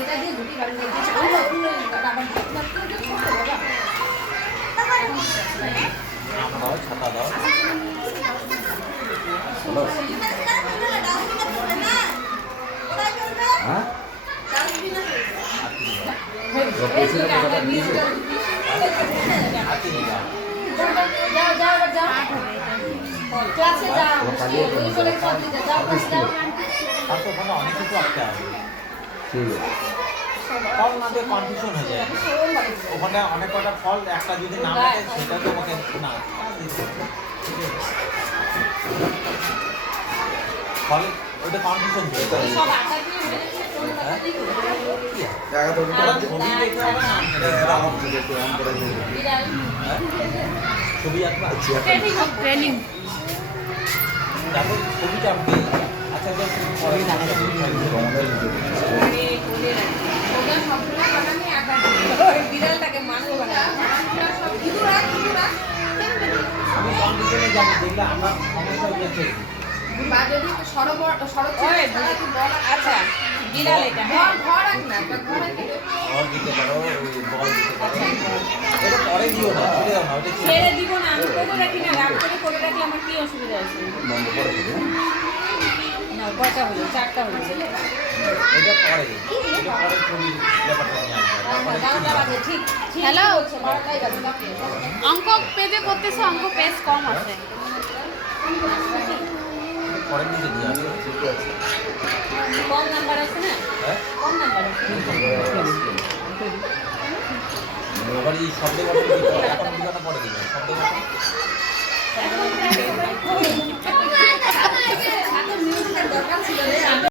এটা দিয়ে দুটি গাড়ি নিয়েছে ওই আবার দাও ছাতা দাও হ্যাঁ যাও যাও যাও ক্লাসে যাও ওই করে চলতে যাও যাও আর তো ওখানে অনেক কিছু আঁকতে হবে ঠিক আছে ফল না দিয়ে কনফিউশন হয়ে যায় ওখানে অনেক কটা ফল একটা যদি না থাকে সেটা তোমাকে না ফল ওটা কনফিউশন হয়ে যায় সব আটা দিয়ে মেরেছে কোন কথা দিও জায়গা তো ছবি দেখে হবে না এটা আমার থেকে একটু অন করে দিই বিড়াল ছবি আঁকবা ট্রেনিং দেখো ছবিটা আঁকবে আচ্ছা তো পরে না আরে কোলে রাখি ওটা সবগুলো বানানি আটা ওই বিড়ালটাকে মানুষ বানায় সব ইঁদুরা আমি কনফিউশনে যাবো দেখলে আমার সমস্যা হয়ে যাচ্ছে বা যদি সরোবর আচ্ছা বিড়াল এটা ঘর আঁক না একটা ঘর আঁকে ঘর দিতে পারো ওই বল দিতে পারো এটা পরে দিও না ছেড়ে দাও না ওটা ছেড়ে দিব না আমি করে রাখি না রাগ করে রাখলে আমার কি অসুবিধা আছে বন্ধ করে দিই না কয়টা হলো চারটা হলো এটা পরে ছবি ব্যাপারটা নিয়ে আসবে ঠিক হ্যালো হচ্ছে 12টাই বাজে অঙ্ক পেজে করতেছে অঙ্ক পেজ কম আছে পরে নিচে দিয়ে আসবে ঠিক আছে কম নাম্বার আছে না হ্যাঁ কম নাম্বার আছে আবার এই শব্দ গঠন এখন বিঘাটা পরে দিবেন শব্দ গঠন এখন মিউজিকের দরকার ছিল রে